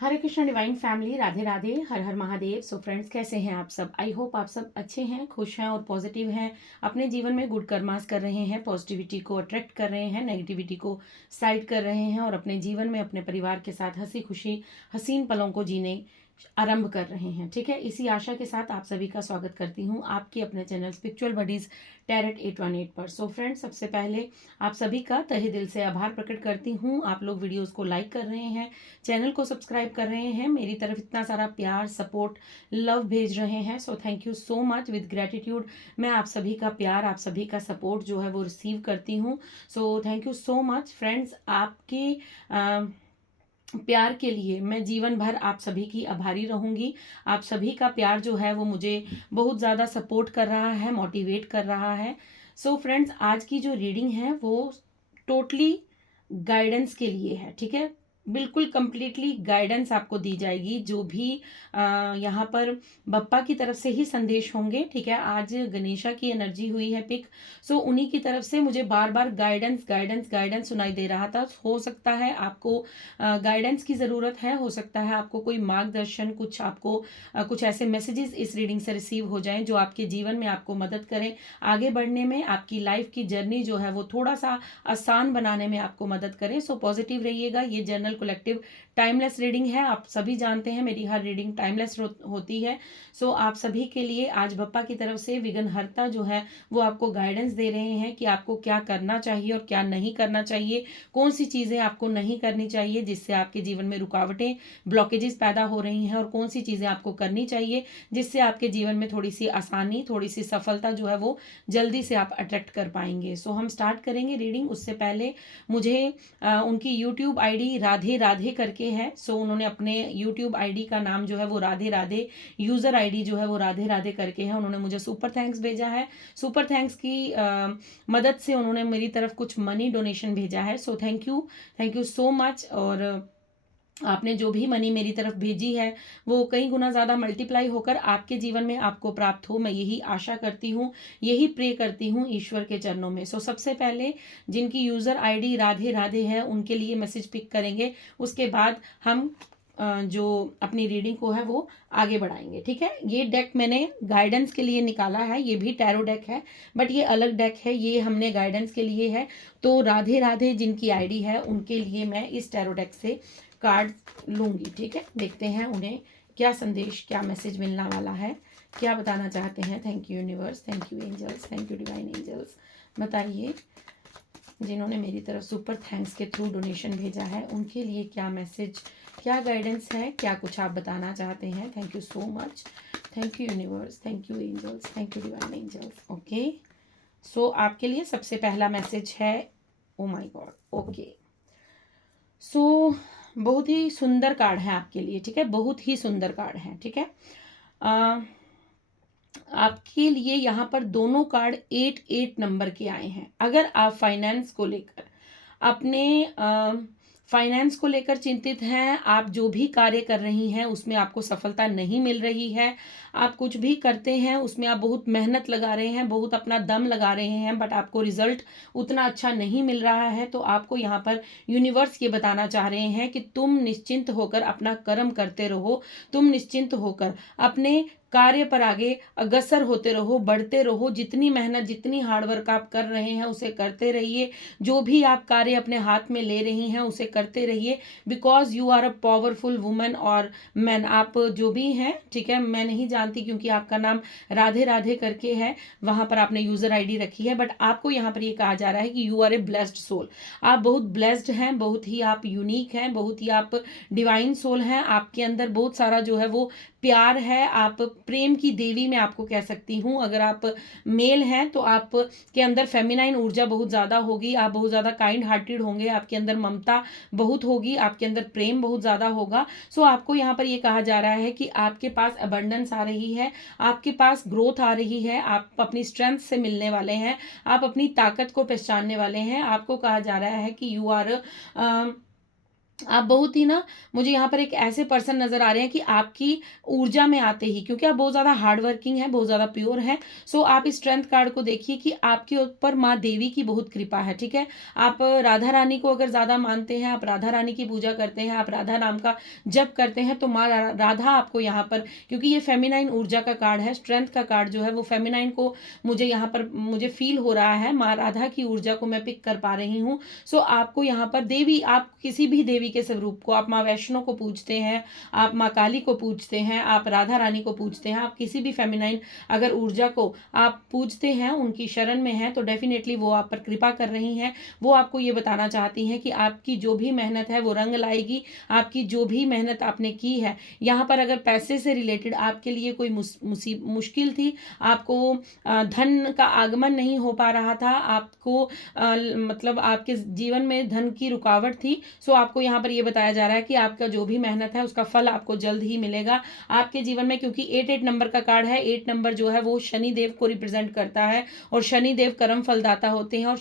हरे Krishna divine family, Radhe Radhe, हर हर Mahadev. So friends, कैसे हैं आप सब? आई होप आप सब अच्छे हैं, खुश हैं और पॉजिटिव हैं। अपने जीवन में गुड कर्मास कर रहे हैं, पॉजिटिविटी को अट्रैक्ट कर रहे हैं, नेगेटिविटी को साइड कर रहे हैं और अपने जीवन में अपने परिवार के साथ हंसी खुशी हसीन पलों को जीने आरंभ कर रहे हैं। ठीक है, इसी आशा के साथ आप सभी का स्वागत करती हूँ आपके अपने चैनल स्पिरिचुअल बडीज टैरेट 818 पर। सो फ्रेंड्स, सबसे पहले आप सभी का तहे दिल से आभार प्रकट करती हूँ। आप लोग वीडियोस को लाइक कर रहे हैं, चैनल को सब्सक्राइब कर रहे हैं, मेरी तरफ इतना सारा प्यार सपोर्ट लव भेज रहे हैं। So thank you so much. With gratitude मैं आप सभी का प्यार, आप सभी का सपोर्ट जो है वो रिसीव करती हूँ। So thank you so much friends. आपके प्यार के लिए मैं जीवन भर आप सभी की आभारी रहूंगी। आप सभी का प्यार जो है वो मुझे बहुत ज़्यादा सपोर्ट कर रहा है, मोटिवेट कर रहा है। सो फ्रेंड्स, आज की जो रीडिंग है वो टोटली गाइडेंस के लिए है। ठीक है, बिल्कुल कंप्लीटली गाइडेंस आपको दी जाएगी। जो भी यहाँ पर बप्पा की तरफ से ही संदेश होंगे। ठीक है, आज गणेशा की एनर्जी हुई है पिक। सो उन्हीं की तरफ से मुझे बार बार गाइडेंस गाइडेंस गाइडेंस सुनाई दे रहा था। हो सकता है आपको गाइडेंस की ज़रूरत है, हो सकता है आपको कोई मार्गदर्शन, कुछ आपको कुछ ऐसे मैसेजेस इस रीडिंग से रिसीव हो जाएं जो आपके जीवन में आपको मदद करें आगे बढ़ने में, आपकी लाइफ की जर्नी जो है वो थोड़ा सा आसान बनाने में आपको मदद करें। सो पॉजिटिव रहिएगा। ये जनरल कलेक्टिव टाइमलेस रीडिंग है। आप सभी जानते हैं मेरी हर रीडिंग टाइमलेस होती है। सो आप सभी के लिए आज बप्पा की तरफ से विघ्नहर्ता जो है वो आपको गाइडेंस दे रहे हैं कि आपको क्या करना चाहिए और क्या नहीं करना चाहिए, कौन सी चीज़ें आपको नहीं करनी चाहिए जिससे आपके जीवन में रुकावटें ब्लॉकेजेस पैदा हो रही हैं, और कौन सी चीज़ें आपको करनी चाहिए जिससे आपके जीवन में थोड़ी सी आसानी, थोड़ी सी सफलता जो है वो जल्दी से आप अट्रैक्ट कर पाएंगे। सो हम स्टार्ट करेंगे रीडिंग। उससे पहले मुझे उनकी यूट्यूब आईडी राधे राधे करके है। सो उन्होंने अपने यूट्यूब आईडी का नाम जो है वो राधे राधे, यूज़र आईडी जो है वो राधे राधे करके है। उन्होंने मुझे सुपर थैंक्स भेजा है। सुपर थैंक्स की मदद से उन्होंने मेरी तरफ कुछ मनी डोनेशन भेजा है। So thank you so much. और आपने जो भी मनी मेरी तरफ भेजी है वो कई गुना ज़्यादा मल्टीप्लाई होकर आपके जीवन में आपको प्राप्त हो, मैं यही आशा करती हूँ, यही प्रे करती हूँ ईश्वर के चरणों में। सो सबसे पहले जिनकी यूज़र आईडी राधे राधे है उनके लिए मैसेज पिक करेंगे। उसके बाद हम जो अपनी रीडिंग को है वो आगे बढ़ाएंगे। ठीक है, ये डेक मैंने गाइडेंस के लिए निकाला है। ये भी टैरो डेक है बट ये अलग डेक है, ये हमने गाइडेंस के लिए है। तो राधे राधे जिनकी आईडी है उनके लिए मैं इस टैरो डेक से कार्ड लूंगी। ठीक है, देखते हैं उन्हें क्या संदेश, क्या मैसेज मिलने वाला है, क्या बताना चाहते हैं। Thank you universe, thank you angels, thank you divine angels. बताइए जिन्होंने मेरी तरफ सुपर थैंक्स के थ्रू डोनेशन भेजा है उनके लिए क्या मैसेज, क्या गाइडेंस है, क्या कुछ आप बताना चाहते हैं। Thank you so much, thank you universe, thank you angels, thank you divine angels. Okay, so आपके लिए सबसे पहला मैसेज है, oh my god, okay. So बहुत ही सुंदर कार्ड है आपके लिए। ठीक है, बहुत ही सुंदर कार्ड है। ठीक है, आपके लिए यहाँ पर दोनों कार्ड 8 नंबर के आए हैं। अगर आप फाइनेंस को लेकर, अपने फाइनेंस को लेकर चिंतित हैं, आप जो भी कार्य कर रही हैं उसमें आपको सफलता नहीं मिल रही है, आप कुछ भी करते हैं उसमें आप बहुत मेहनत लगा रहे हैं, बहुत अपना दम लगा रहे हैं बट आपको रिजल्ट उतना अच्छा नहीं मिल रहा है, तो आपको यहाँ पर यूनिवर्स ये बताना चाह रहे हैं कि तुम निश्चिंत होकर अपना कर्म करते रहो, तुम निश्चिंत होकर अपने कार्य पर आगे अग्रसर होते रहो, बढ़ते रहो। जितनी मेहनत, जितनी हार्डवर्क आप कर रहे हैं उसे करते रहिए। जो भी आप कार्य अपने हाथ में ले रही हैं उसे करते रहिए, because you are a powerful women और मैन। आप जो भी हैं, ठीक है, मैं नहीं जानती क्योंकि आपका नाम राधे राधे करके है, वहां पर आपने यूजर आईडी रखी है, बट आपको यहाँ पर ये कहा जा रहा है कि you are a blessed soul. आप बहुत ब्लेस्ड हैं, बहुत ही आप यूनिक हैं, बहुत ही आप डिवाइन सोल हैं। आपके अंदर बहुत सारा जो है वो प्यार है, आप प्रेम की देवी मैं आपको कह सकती हूँ। अगर आप मेल हैं तो आप के अंदर फेमिनाइन ऊर्जा बहुत ज़्यादा होगी, आप बहुत ज़्यादा काइंड हार्टेड होंगे, आपके अंदर ममता बहुत होगी, आपके अंदर प्रेम बहुत ज़्यादा होगा। सो आपको यहाँ पर ये कहा जा रहा है कि आपके पास अबंडेंस आ रही है, आपके पास ग्रोथ आ रही है, आप अपनी स्ट्रेंथ से मिलने वाले हैं, आप अपनी ताकत को पहचानने वाले हैं। आपको कहा जा रहा है कि यू आर आप बहुत ही ना, मुझे यहाँ पर एक ऐसे पर्सन नज़र आ रहे हैं कि आपकी ऊर्जा में आते ही, क्योंकि आप बहुत ज़्यादा हार्ड वर्किंग हैं, बहुत ज़्यादा प्योर हैं। सो आप इस स्ट्रेंथ कार्ड को देखिए कि आपके ऊपर माँ देवी की बहुत कृपा है, ठीक है। आप राधा रानी को अगर ज़्यादा मानते हैं, आप राधा रानी की पूजा करते हैं, आप राधा नाम का जप करते हैं, तो माँ राधा आपको यहाँ पर, क्योंकि ये फेमिनाइन ऊर्जा का कार्ड है, स्ट्रेंथ का कार्ड जो है वो फेमिनाइन को मुझे यहाँ पर मुझे फील हो रहा है, माँ राधा की ऊर्जा को मैं पिक कर पा रही हूँ। सो आपको यहाँ पर देवी, आप किसी भी देवी के स्वरूप को, आप माँ वैष्णो को पूजते हैं, आप माँ काली को पूजते हैं, आप राधा रानी को पूजते हैं, आप किसी भी फेमिनाइन अगर ऊर्जा को आप पूजते हैं, उनकी शरण में हैं, तो डेफिनेटली वो आप पर कृपा कर रही हैं। वो आपको ये बताना चाहती हैं कि आपकी जो भी मेहनत है वो रंग लाएगी। आपकी जो भी मेहनत आपने की है, यहाँ पर अगर पैसे से रिलेटेड आपके लिए कोई मुश्किल थी, आपको धन का आगमन नहीं हो पा रहा था, आपको मतलब आपके जीवन में धन की रुकावट थी, सो आपको यहाँ पर ये बताया जा रहा है कि आपका जो भी मेहनत है उसका फल आपको जल्द ही मिलेगा आपके जीवन में। क्योंकि 8 नंबर का कार्ड है, 8 नंबर जो है वो शनि देव को रिप्रेजेंट करता है, और शनि देव कर्म फलदाता होते हैं, और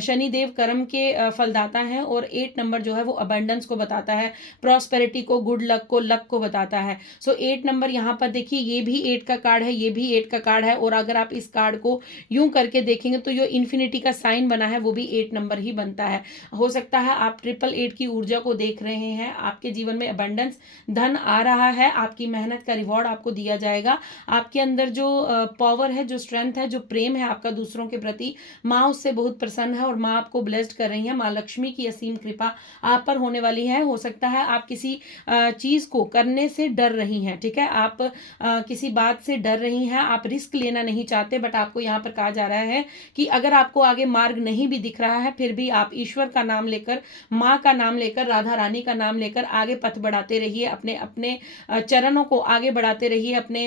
शनि देव कर्म के फलदाता हैं, और 8 नंबर जो है वो अबंडेंस को बताता है, प्रॉस्पेरिटी को, गुड लक को बताता है। सो 8 नंबर यहाँ पर देखिए, ये भी 8 का कार्ड है, ये भी 8 का कार्ड है, और अगर आप इस कार्ड को यूं करके देखेंगे तो जो इन्फिनिटी का साइन बना है वो भी 8 नंबर ही बनता है। हो सकता है आप 888 की ऊर्जा को देख रहे हैं, आपके जीवन में अबंडेंस, धन आ रहा है, आपकी मेहनत का रिवॉर्ड आपको दिया जाएगा। आपके अंदर जो पावर है, जो स्ट्रेंथ है, जो प्रेम है आपका दूसरों के प्रति, माँ उससे बहुत प्रसन्न है, और माँ आपको ब्लेस्ड कर रही है। माँ लक्ष्मी की असीम कृपा आप पर होने वाली है। हो सकता है आप किसी चीज को करने से डर रही हैं, ठीक है, आप किसी बात से डर रही हैं, आप रिस्क लेना नहीं चाहते, बट आपको यहाँ पर कहा जा रहा है कि अगर आपको आगे मार्ग नहीं भी दिख रहा है, फिर भी आप ईश्वर का नाम लेकर, माँ का नाम लेकर, राधा रानी का नाम लेकर आगे पथ बढ़ाते रहिए, अपने अपने चरणों को आगे बढ़ाते रहिए, अपने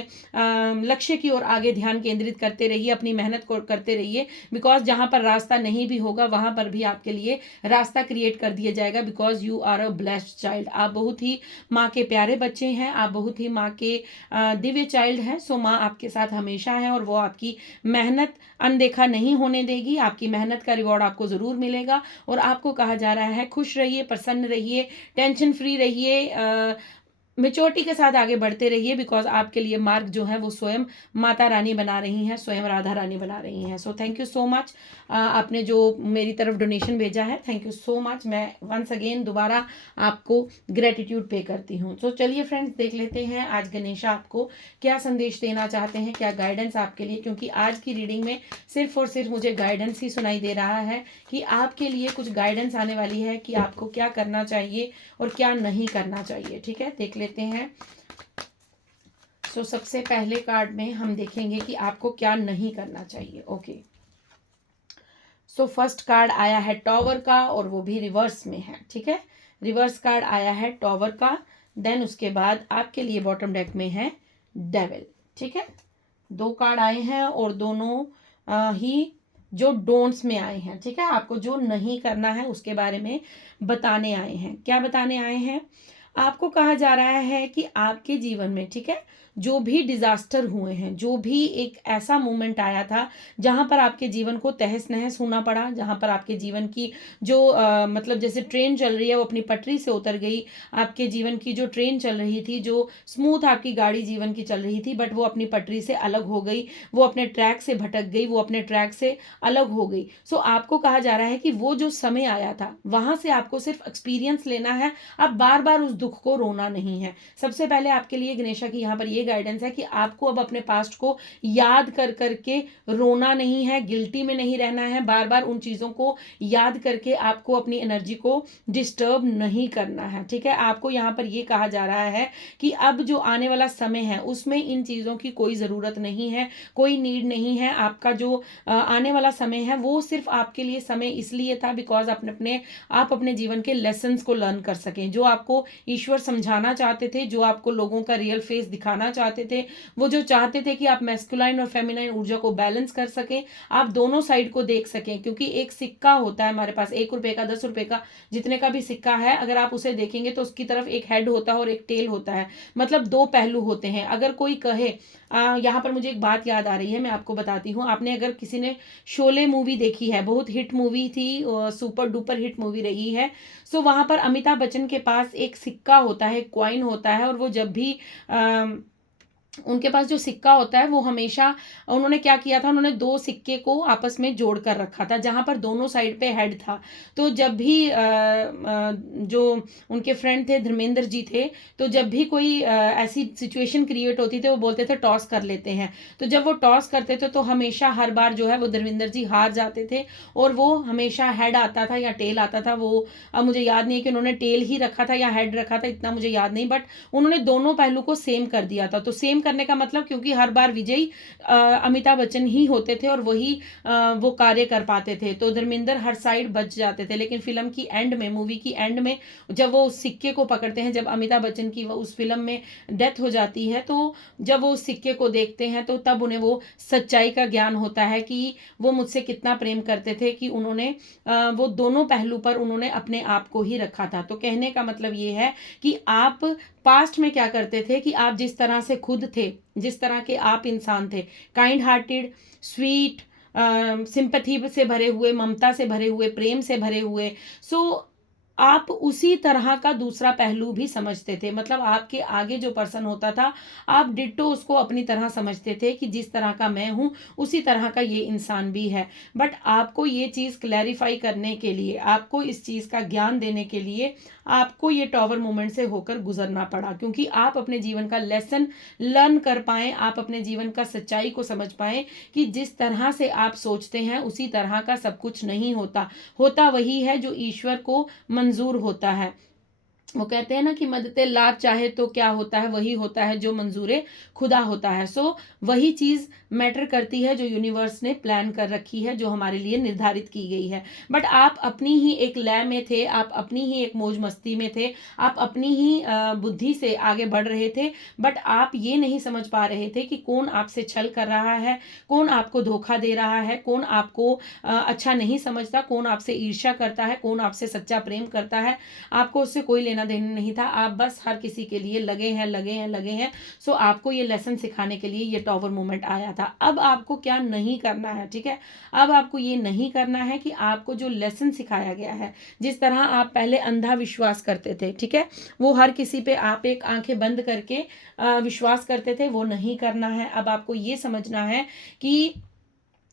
लक्ष्य की ओर आगे ध्यान केंद्रित करते रहिए, अपनी मेहनत को करते रहिए। बिकॉज जहां पर रास्ता नहीं भी होगा, वहां पर भी आपके लिए रास्ता क्रिएट कर दिया जाएगा, because you are a blessed child. आप बहुत ही माँ के प्यारे बच्चे हैं, आप बहुत ही माँ के दिव्य चाइल्ड हैं। सो माँ आपके साथ हमेशा है, और वो आपकी मेहनत अनदेखा नहीं होने देगी, आपकी मेहनत का रिवॉर्ड आपको जरूर मिलेगा। और आपको कहा जा रहा है खुश रहिए, प्रसन्न रहिए, टेंशन फ्री रहिए, मेच्योरिटी के साथ आगे बढ़ते रहिए, बिकॉज आपके लिए मार्ग जो है वो स्वयं माता रानी बना रही हैं, स्वयं राधा रानी बना रही हैं। So thank you so much, आपने जो मेरी तरफ डोनेशन भेजा है, थैंक यू सो मच। मैं वंस अगेन दोबारा आपको ग्रेटिट्यूड पे करती हूँ। तो चलिए फ्रेंड्स, देख लेते हैं आज गणेशा आपको क्या संदेश देना चाहते हैं, क्या गाइडेंस आपके लिए, क्योंकि आज की रीडिंग में सिर्फ और सिर्फ मुझे गाइडेंस ही सुनाई दे रहा है कि आपके लिए कुछ गाइडेंस आने वाली है कि आपको क्या करना चाहिए और क्या नहीं करना चाहिए। ठीक है, देख लेते हैं। सो सबसे पहले कार्ड में हम देखेंगे कि आपको क्या नहीं करना चाहिए। ओके, सो फर्स्ट कार्ड आया है टॉवर का, और वो भी रिवर्स में है। ठीक है, रिवर्स कार्ड आया है टॉवर का, देन उसके बाद आपके लिए बॉटम डेक में है डेविल। ठीक है, 2 कार्ड आए हैं, और दोनों ही जो डोंट्स में आए हैं। ठीक है, आपको जो नहीं करना है उसके बारे में बताने आए हैं। क्या बताने आए हैं? आपको कहा जा रहा है कि आपके जीवन में, ठीक है, जो भी डिजास्टर हुए हैं, जो भी एक ऐसा मोमेंट आया था जहां पर आपके जीवन को तहस नहस होना पड़ा, जहां पर आपके जीवन की जो मतलब जैसे ट्रेन चल रही है वो अपनी पटरी से उतर गई, आपके जीवन की जो ट्रेन चल रही थी, जो स्मूथ आपकी गाड़ी जीवन की चल रही थी, बट वो अपनी पटरी से अलग हो गई, वो अपने ट्रैक से भटक गई, वो अपने ट्रैक से अलग हो गई। सो आपको कहा जा रहा है कि वो जो समय आया था वहां से आपको सिर्फ एक्सपीरियंस लेना है, अब बार बार उस दुख को रोना नहीं है। सबसे पहले आपके लिए गणेशा की यहाँ पर ये गाइडेंस है कि आपको अब अपने पास्ट को याद कर करके रोना नहीं है, गिल्टी में नहीं रहना है, बार बार उन चीजों को याद करके आपको अपनी एनर्जी को डिस्टर्ब नहीं करना है। ठीक है, आपको यहाँ पर ये कहा जा रहा है कि अब जो आने वाला समय है उसमें इन चीजों की कोई जरूरत नहीं है, कोई नीड नहीं है। आपका जो आने वाला समय है वो सिर्फ आपके लिए समय इसलिए था बिकॉज आप अपने जीवन के लेसन्स को लर्न कर सकें, जो आपको ईश्वर समझाना चाहते थे, जो आपको लोगों का रियल फेस दिखाना करना चाहते थे, वो जो चाहते थे कि आप मैस्कुलाइन और फेमिनाइन ऊर्जा को बैलेंस कर सकें, आप दोनों साइड को देख सकें। क्योंकि एक सिक्का होता है हमारे पास, 1 रुपए का, 10 रुपए का, जितने का भी सिक्का है, अगर आप उसे देखेंगे तो उसकी तरफ एक हेड होता है और एक टेल होता है, मतलब दो पहलू होते हैं। अगर कोई कहे, यहाँ पर मुझे एक बात याद आ रही है, मैं आपको बताती हूँ। आपने अगर किसी ने शोले मूवी देखी है, बहुत हिट मूवी थी, सुपर डुपर हिट मूवी रही है। सो वहां पर अमिताभ बच्चन के पास एक सिक्का होता है, कॉइन होता है, और वो जब भी उनके पास जो सिक्का होता है वो हमेशा, उन्होंने क्या किया था, उन्होंने दो सिक्के को आपस में जोड़ कर रखा था जहां पर दोनों साइड पे हेड था। तो जब भी जो उनके फ्रेंड थे धर्मेंद्र जी थे, तो जब भी कोई ऐसी सिचुएशन क्रिएट होती थी वो बोलते थे टॉस कर लेते हैं। तो जब वो टॉस करते थे तो हमेशा हर बार जो है वो धर्मेंद्र जी हार जाते थे, और वो हमेशा हेड आता था या टेल आता था। वो अब मुझे याद नहीं है कि उन्होंने टेल ही रखा था या हेड रखा था, इतना मुझे याद नहीं, बट उन्होंने दोनों पहलू को सेम कर दिया था। तो सेम करने का मतलब, क्योंकि हर बार विजयी अमिताभ बच्चन ही होते थे और वही वो कार्य कर पाते थे, तो धर्मेंद्र हर साइड बच जाते थे। लेकिन फिल्म की एंड में, मूवी की एंड में, जब वो उस सिक्के को पकड़ते हैं, जब अमिताभ बच्चन की वो उस फिल्म में डेथ हो जाती है, तो जब वो उस सिक्के को देखते हैं तो तब उन्हें वो सच्चाई का ज्ञान होता है कि वो मुझसे कितना प्रेम करते थे, कि उन्होंने वो दोनों पहलू पर उन्होंने अपने आप को ही रखा था। तो कहने का मतलब ये है कि आप पास्ट में क्या करते थे, कि आप जिस तरह से खुद थे, जिस तरह के आप इंसान थे, काइंड हार्टेड, स्वीट, सिंपैथी से भरे हुए, ममता से भरे हुए, प्रेम से भरे हुए, सो आप उसी तरह का दूसरा पहलू भी समझते थे। मतलब आपके आगे जो पर्सन होता था, आप डिट्टो उसको अपनी तरह समझते थे कि जिस तरह का मैं हूं उसी तरह का ये इंसान भी है। बट आपको ये चीज़ क्लैरिफाई करने के लिए, आपको इस चीज़ का ज्ञान देने के लिए आपको ये टॉवर मोमेंट से होकर गुजरना पड़ा, क्योंकि आप अपने जीवन का लेसन लर्न कर पाएं, आप अपने जीवन का सच्चाई को समझ पाएं कि जिस तरह से आप सोचते हैं उसी तरह का सब कुछ नहीं होता। होता वही है जो ईश्वर को मंजूर होता है। वो कहते हैं ना कि मदते लाख चाहे तो क्या होता है, वही होता है जो मंजूरे खुदा होता है। सो वही चीज़ मैटर करती है जो यूनिवर्स ने प्लान कर रखी है, जो हमारे लिए निर्धारित की गई है। बट आप अपनी ही एक लय में थे, आप अपनी ही एक मौज मस्ती में थे, आप अपनी ही बुद्धि से आगे बढ़ रहे थे। बट आप ये नहीं समझ पा रहे थे कि कौन आपसे छल कर रहा है, कौन आपको धोखा दे रहा है, कौन आपको अच्छा नहीं समझता, कौन आपसे ईर्ष्या करता है, कौन आपसे सच्चा प्रेम करता है। आपको उससे कोई लेना देना नहीं था, आप बस हर किसी के लिए लगे हैं, लगे हैं, लगे हैं। सो आपको ये लेसन सिखाने के लिए ये टॉवर मोमेंट आया था। अब आपको क्या नहीं करना है, ठीक है? अब आपको ये नहीं करना है कि आपको जो लेसन सिखाया गया है, जिस तरह आप पहले अंधा विश्वास करते थे, ठीक है, वो हर किसी पे आप एक आंखें बंद करके विश्वास करते थे, वो नहीं करना है। अब आपको ये समझना है कि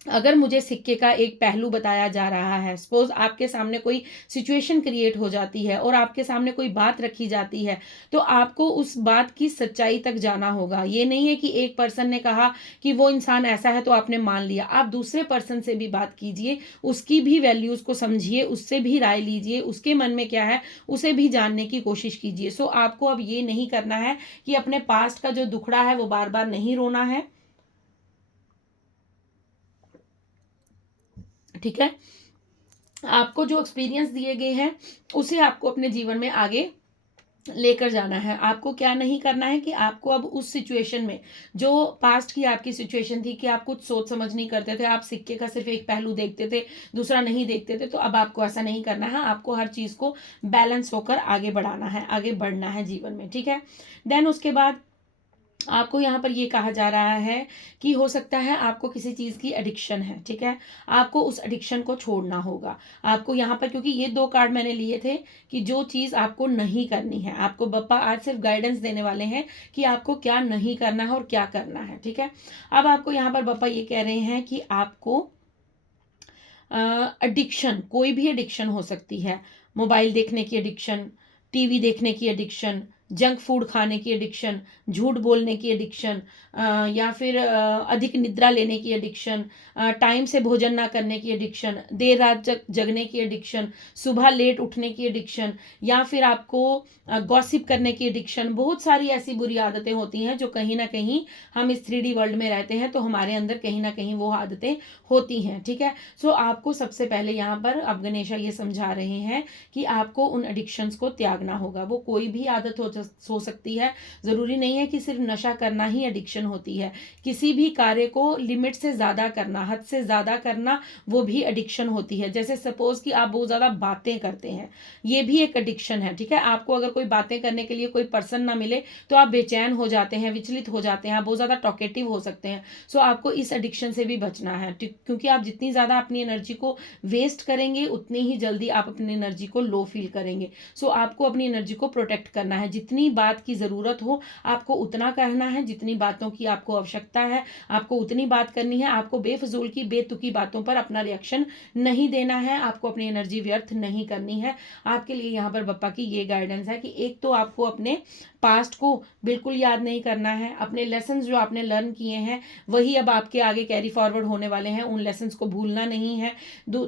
अगर मुझे सिक्के का एक पहलू बताया जा रहा है, सपोज आपके सामने कोई सिचुएशन क्रिएट हो जाती है और आपके सामने कोई बात रखी जाती है, तो आपको उस बात की सच्चाई तक जाना होगा। ये नहीं है कि एक पर्सन ने कहा कि वो इंसान ऐसा है तो आपने मान लिया। आप दूसरे पर्सन से भी बात कीजिए, उसकी भी वैल्यूज को समझिए, उससे भी राय लीजिए, उसके मन में क्या है उसे भी जानने की कोशिश कीजिए। सो आपको अब ये नहीं करना है कि अपने पास्ट का जो दुखड़ा है वो बार बार नहीं रोना है, ठीक है? आपको जो एक्सपीरियंस दिए गए हैं उसे आपको अपने जीवन में आगे लेकर जाना है। आपको क्या नहीं करना है कि आपको अब उस सिचुएशन में, जो पास्ट की आपकी सिचुएशन थी कि आप कुछ सोच समझ नहीं करते थे, आप सिक्के का सिर्फ एक पहलू देखते थे, दूसरा नहीं देखते थे, तो अब आपको ऐसा नहीं करना है। आपको हर चीज़ को बैलेंस होकर आगे बढ़ाना है, आगे बढ़ना है जीवन में, ठीक है? देन उसके बाद आपको यहाँ पर ये कहा जा रहा है कि हो सकता है आपको किसी चीज़ की एडिक्शन है, ठीक है? आपको उस एडिक्शन को छोड़ना होगा। आपको यहाँ पर, क्योंकि ये 2 कार्ड मैंने लिए थे कि जो चीज़ आपको नहीं करनी है, आपको बप्पा आज सिर्फ गाइडेंस देने वाले हैं कि आपको क्या नहीं करना है और क्या करना है, ठीक है? अब आपको यहाँ पर बप्पा ये कह रहे हैं कि आपको एडिक्शन, कोई भी एडिक्शन हो सकती है। मोबाइल देखने की एडिक्शन, टीवी देखने की एडिक्शन, जंक फूड खाने की एडिक्शन, झूठ बोलने की एडिक्शन, या फिर अधिक निद्रा लेने की एडिक्शन, टाइम से भोजन ना करने की एडिक्शन, देर रात जगने की एडिक्शन, सुबह लेट उठने की एडिक्शन, या फिर आपको गॉसिप करने की एडिक्शन। बहुत सारी ऐसी बुरी आदतें होती हैं जो कहीं ना कहीं, हम इस 3D वर्ल्ड में रहते हैं तो हमारे अंदर कहीं ना कहीं वो आदतें होती हैं, ठीक है? सो आपको सबसे पहले यहाँ पर अब गणेशा ये समझा रहे हैं कि आपको उन एडिक्शंस को त्यागना होगा। वो कोई भी आदत हो हो सकती है। ज़रूरी नहीं है कि सिर्फ नशा करना ही एडिक्शन होती है। किसी भी कार्य को लिमिट से ज़्यादा करना, हद से ज़्यादा करना, वो भी एडिक्शन होती है। जैसे सपोज कि आप बहुत ज़्यादा बातें करते हैं, ये भी एक एडिक्शन है। ठीक है, आपको अगर कोई बातें करने के लिए कोई पर्सन ना मिले तो आप बेचैन हो जाते हैं, विचलित हो जाते हैं, आप बहुत ज़्यादा टॉकेटिव हो सकते हैं। सो आपको इस एडिक्शन से भी बचना है, क्योंकि आप जितनी ज़्यादा अपनी एनर्जी को वेस्ट करेंगे उतनी ही जल्दी आप अपनी एनर्जी को लो फील करेंगे। सो आपको अपनी एनर्जी को प्रोटेक्ट करना है। जितनी बात की ज़रूरत हो आपको उतना करना है, जितनी बातों की आपको आवश्यकता है आपको उतनी बात करनी है। आपको बेफजूल की बेतुकी बातों पर अपना रिएक्शन नहीं देना है, आपको अपनी एनर्जी व्यर्थ नहीं करनी है। आपके लिए यहाँ पर बप्पा की ये गाइडेंस है कि एक तो आपको अपने पास्ट को बिल्कुल याद नहीं करना है, अपने लेसन्स जो आपने लर्न किए हैं वही अब आपके आगे कैरी फॉरवर्ड होने वाले हैं, उन लेसन्स को भूलना नहीं है।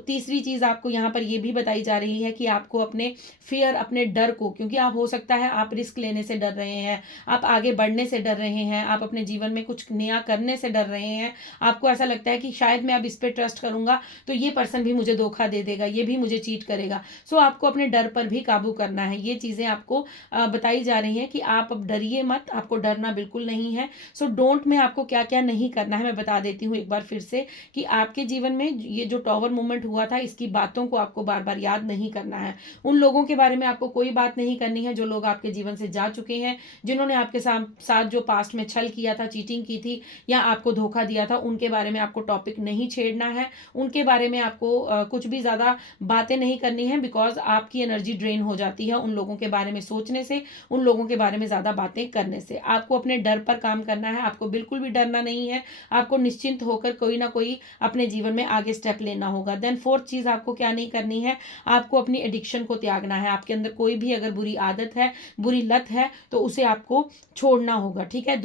तीसरी चीज़ आपको यहाँ पर ये भी बताई जा रही है कि आपको अपने फियर, अपने डर को, क्योंकि आप हो सकता है आप रिस्क लेने से डर रहे हैं, आप आगे बढ़ने से डर रहे हैं, आप अपने जीवन में कुछ नया करने से डर रहे हैं, आपको ऐसा लगता है कि शायद मैं अब इस पर ट्रस्ट करूंगा तो ये पर्सन भी मुझे धोखा दे देगा, ये भी मुझे चीट करेगा। सो आपको अपने डर पर भी काबू करना है। ये चीज़ें आपको बताई जा रही हैं कि आप अब डरिए मत, आपको डरना बिल्कुल नहीं है। सो डोंट में आपको क्या क्या नहीं करना है मैं बता देती हूँ एक बार फिर से, कि आपके जीवन में ये जो टॉवर मूवमेंट हुआ था इसकी बातों को आपको बार बार याद नहीं करना है। उन लोगों के बारे में आपको कोई बात नहीं करनी है जो लोग आपके जीवन से जा चुके हैं, जिन्होंने आपके साथ जो पास्ट में छल किया था, चीटिंग की थी या आपको धोखा दिया था, उनके बारे में आपको टॉपिक नहीं छेड़ना है। उनके बारे में आपको कुछ भी ज़्यादा बातें नहीं करनी है, बिकॉज आपकी एनर्जी ड्रेन हो जाती है उन लोगों के बारे में सोचने से, उन लोगों के बारे में ज़्यादा बातें करने से। आपको अपने डर पर काम करना है, आपको बिल्कुल भी डरना नहीं है, आपको निश्चिंत होकर कोई ना कोई अपने जीवन में आगे स्टेप लेना होगा। देन फोर्थ चीज़ आपको क्या नहीं करनी है, आपको अपनी एडिक्शन को त्यागना है। आपके अंदर कोई भी अगर बुरी आदत है, बुरी लत है, तो उसे आपको छोड़ना होगा। ठीक है,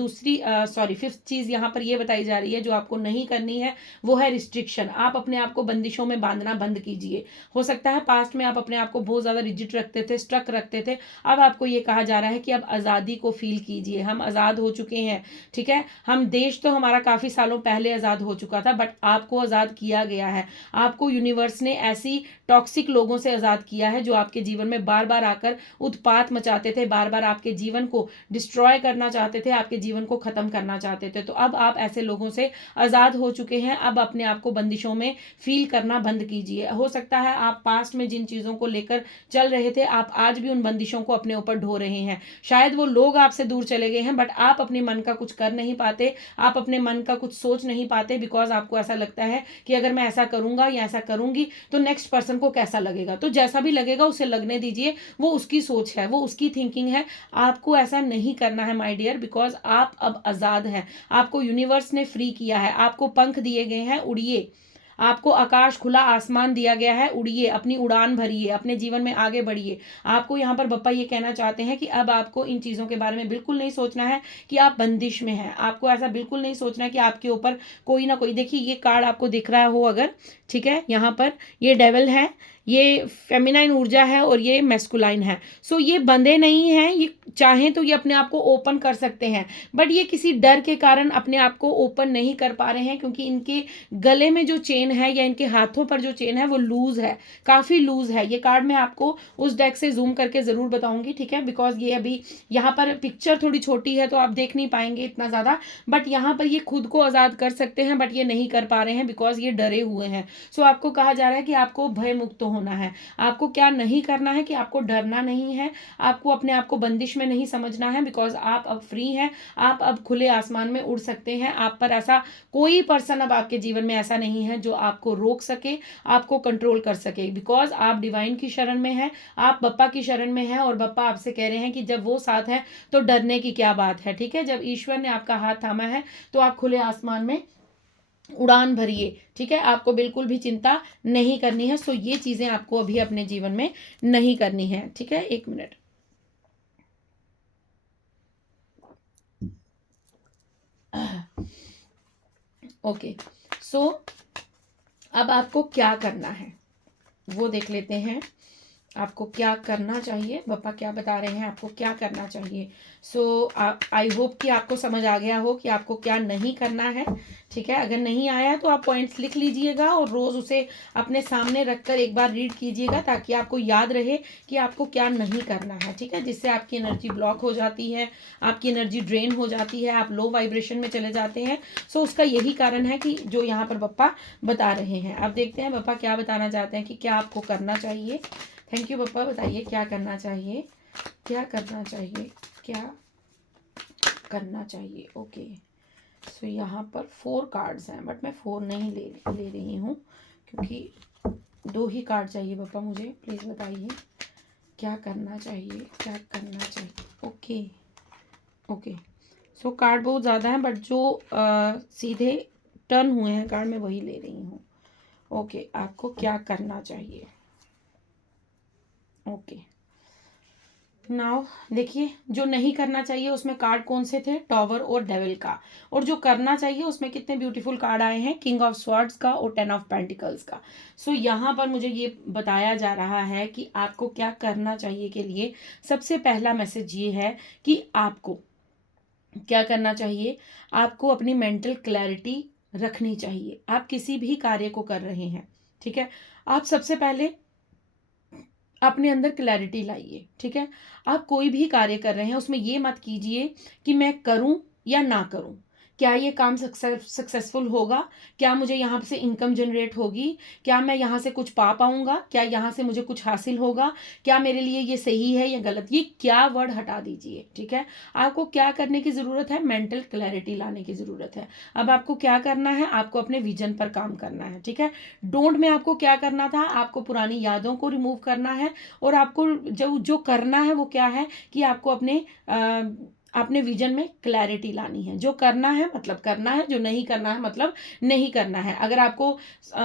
फिफ्थ चीज़ यहाँ पर ये बताई जा रही है जो आपको नहीं करनी है, वो है रिस्ट्रिक्शन। आप अपने आप को बंदिशों में बांधना बंद कीजिए। हो सकता है पास्ट में आप अपने आप को बहुत ज़्यादा रिजिड रखते थे, स्ट्रक रखते थे, अब आपको ये कहा जा रहा है कि अब आज़ादी को फील कीजिए। हम आज़ाद हो चुके हैं। ठीक है, हम देश तो हमारा काफ़ी सालों पहले आज़ाद हो चुका था, बट आपको आज़ाद किया गया है। आपको यूनिवर्स ने ऐसी टॉक्सिक लोगों से आज़ाद किया है जो आपके जीवन में बार बार आकर उत्पात मचाते थे, बार बार आपके जीवन को डिस्ट्रॉय करना चाहते थे, आपके जीवन को ख़त्म करना चाहते थे। तो अब आप ऐसे लोगों से आज़ाद हो चुके हैं। अब अपने आप को बंदिशों में फील करना बंद कीजिए। हो सकता है आप पास्ट में जिन चीज़ों को लेकर चल रहे थे आप आज भी उन बंदिशों को अपने ऊपर ढो रहे हैं। शायद वो लोग आपसे दूर चले गए हैं, बट आप अपने मन का कुछ कर नहीं पाते, आप अपने मन का कुछ सोच नहीं पाते, बिकॉज आपको ऐसा लगता है कि अगर मैं ऐसा करूंगा या ऐसा करूंगी तो नेक्स्ट पर्सन को कैसा लगेगा। तो जैसा भी लगेगा उसे लगने दीजिए, वो उसकी सोच है, वो उसकी थिंकिंग है। आपको ऐसा नहीं करना है माय डियर, बिकॉज आप अब आज़ाद हैं। आपको यूनिवर्स ने फ्री किया है, आपको पंख दिए गए हैं, उड़िए। आपको आकाश, खुला आसमान दिया गया है, उड़िए, अपनी उड़ान भरिए, अपने जीवन में आगे बढ़िए। आपको यहाँ पर बप्पा ये कहना चाहते हैं कि अब आपको इन चीज़ों के बारे में बिल्कुल नहीं सोचना है कि आप बंदिश में हैं। आपको ऐसा बिल्कुल नहीं सोचना है कि आपके ऊपर कोई ना कोई, देखिए ये कार्ड आपको दिख रहा हो अगर, ठीक है, यहाँ पर ये डेविल है, ये फेमिनाइन ऊर्जा है और ये मैस्कुलाइन है। सो ये बंधे नहीं हैं, ये चाहें तो ये अपने आप को ओपन कर सकते हैं, बट ये किसी डर के कारण अपने आप को ओपन नहीं कर पा रहे हैं, क्योंकि इनके गले में जो चेन है या इनके हाथों पर जो चेन है वो लूज है, काफ़ी लूज है। ये कार्ड मैं आपको उस डेक से जूम करके ज़रूर बताऊंगी, ठीक है, बिकॉज ये अभी यहाँ पर पिक्चर थोड़ी छोटी है तो आप देख नहीं पाएंगे इतना ज़्यादा, बट यहाँ पर ये खुद को आज़ाद कर सकते हैं, बट ये नहीं कर पा रहे हैं बिकॉज ये डरे हुए हैं। सो आपको कहा जा रहा है कि आपको भय मुक्त होना है। आपको क्या नहीं करना है कि आपको डरना नहीं है, आपको अपने आप को बंदिश में नहीं समझना है, बिकॉज आप अब फ्री हैं, आप अब खुले आसमान में उड़ सकते हैं। आप पर ऐसा कोई पर्सन अब आपके जीवन में ऐसा नहीं है जो आपको रोक सके, आपको कंट्रोल कर सके, बिकॉज आप डिवाइन की शरण में हैं, आप बप्पा की शरण में हैं, और बप्पा आपसे कह रहे हैं कि जब वो साथ है तो डरने की क्या बात है। ठीक है, जब ईश्वर ने आपका हाथ थामा है तो आप खुले आसमान में उड़ान भरिए। ठीक है, आपको बिल्कुल भी चिंता नहीं करनी है। सो ये चीजें आपको अभी अपने जीवन में नहीं करनी है। ठीक है, एक मिनट। ओके, सो अब आपको क्या करना है वो देख लेते हैं। आपको क्या करना चाहिए, पापा क्या बता रहे हैं आपको क्या करना चाहिए। सो आई होप कि आपको समझ आ गया हो कि आपको क्या नहीं करना है। ठीक है, अगर नहीं आया तो आप पॉइंट्स लिख लीजिएगा और रोज़ उसे अपने सामने रखकर एक बार रीड कीजिएगा, ताकि आपको याद रहे कि आपको क्या नहीं करना है। ठीक है, जिससे आपकी एनर्जी ब्लॉक हो जाती है, आपकी एनर्जी ड्रेन हो जाती है, आप लो वाइब्रेशन में चले जाते हैं। सो उसका यही कारण है कि जो यहाँ पर पापा बता रहे हैं। अब देखते हैं पापा क्या बताना चाहते हैं कि क्या आपको करना चाहिए। थैंक यू पापा, बताइए क्या करना चाहिए, क्या करना चाहिए, क्या करना चाहिए। ओके, सो यहाँ पर 4 कार्ड्स हैं, बट मैं 4 नहीं ले रही हूँ, क्योंकि 2 ही कार्ड चाहिए पापा मुझे। प्लीज़ बताइए क्या करना चाहिए, क्या करना चाहिए। ओके ओके, सो कार्ड बहुत ज़्यादा हैं, बट जो सीधे टर्न हुए हैं कार्ड मैं वही ले रही हूँ। ओके, आपको क्या करना चाहिए। ओके, नाउ देखिए, जो नहीं करना चाहिए उसमें कार्ड कौन से थे, टॉवर और डेविल का। और जो करना चाहिए उसमें कितने ब्यूटीफुल कार्ड आए हैं, किंग ऑफ स्वॉर्ड्स का और 10 ऑफ पेंटिकल्स का। सो यहाँ पर मुझे ये बताया जा रहा है कि आपको क्या करना चाहिए के लिए सबसे पहला मैसेज ये है कि आपको क्या करना चाहिए। आपको अपनी मेंटल क्लैरिटी रखनी चाहिए। आप किसी भी कार्य को कर रहे हैं, ठीक है, आप सबसे पहले अपने अंदर क्लैरिटी लाइए। ठीक है, आप कोई भी कार्य कर रहे हैं उसमें ये मत कीजिए कि मैं करूं या ना करूं, क्या ये काम सक्सेसफुल होगा, क्या मुझे यहाँ से इनकम जनरेट होगी, क्या मैं यहाँ से कुछ पा पाऊंगा, क्या यहाँ से मुझे कुछ हासिल होगा, क्या मेरे लिए ये सही है या गलत। ये क्या वर्ड हटा दीजिए। ठीक है, आपको क्या करने की ज़रूरत है, मेंटल क्लैरिटी लाने की ज़रूरत है। अब आपको क्या करना है, आपको अपने विजन पर काम करना है। ठीक है, डोंट में आपको क्या करना था, आपको पुरानी यादों को रिमूव करना है। और आपको जो जो करना है वो क्या है कि आपको अपने विजन में क्लैरिटी लानी है। जो करना है मतलब करना है, जो नहीं करना है मतलब नहीं करना है। अगर आपको